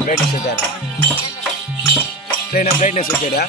brightness வச்சாரு ட்ரெயினை brightness வச்சாரு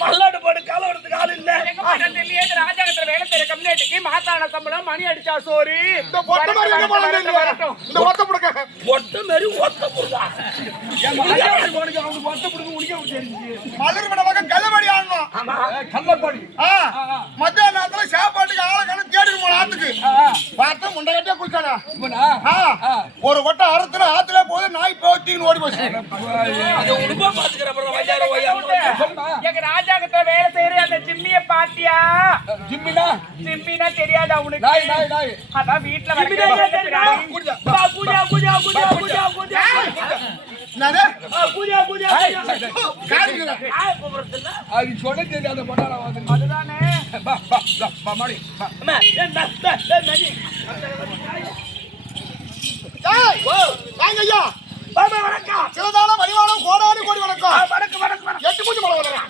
மல்லாடு போட்டு கால வரதுக்கு ஆள் இல்ல. ராஜாங்கத்துல வேலை செய்யற கம்யூனிட்டிக்கு மாத்தான சம்பளம் மணி அடிச்சா சோறு ஒட்ட மாதிரி ஒத்த புடுதா மலர் விடமாக கல்லபடி ஆடணும். மத்தியான நேரத்துல சாப்பாட்டுக்கு ஆளை கணக்கு தேடி போன ஆத்துக்கு பார்த்தா முண்டை கட்டியா குளிச்சானா ஒரு வட்டம் அறுத்துல ஆத்துல போது நாய் போத்தின்னு ஓடி போச்சு. எங்க ராஜாங்கத்துல வேலை செய்யற அந்த ஜிம்மிய பாத்தியா? ஜிம்மினா தெரியாதா உனக்கு? அதான் வீட்டுல சிலதான வடிவானம் கோடானு கோடி வணக்கம். எட்டு மூஞ்சி மழை வரலாம்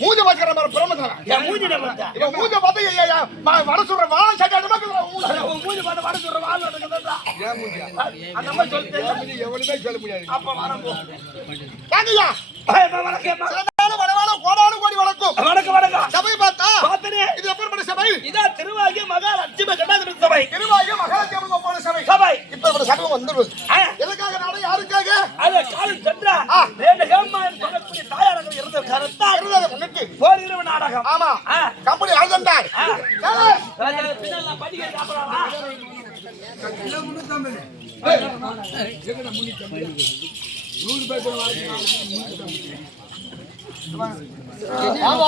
மூஞ்ச பாக்கிற மாதிரி பிரமதான மூஞ்ச பார்த்து வட சொல்ற வாழ சட்டாடு மூஞ்சி பார்த்து வட சொல்ற வாழ எவனுமே சொல்ல முடியாது. அப்ப வடவானம் கோடானு கோடி வணக்கம். சபை பார்த்தா இது எப்பேற்பட்ட சபை? இதான் திருவாகிய மகாலட்சுமி கடாதிபதி சபை. திருவாகிய மகாலட்சுமி போன சபை. இப்ப சபை வந்துருது. எதுக்காக நாடு யாருக்காக? அது காலம் சென்றா ரெண்டு கவர்மெண்ட் சொல்லக்கூடிய தாயாரங்கள் இருந்த கரத்தா இருந்தது முன்னிட்டு போரிரவு நாடகம். ஆமா கம்பெனி ஆழ்ந்தார் பின்னெல்லாம் படிக்க சாப்பிடறானா? ஆமா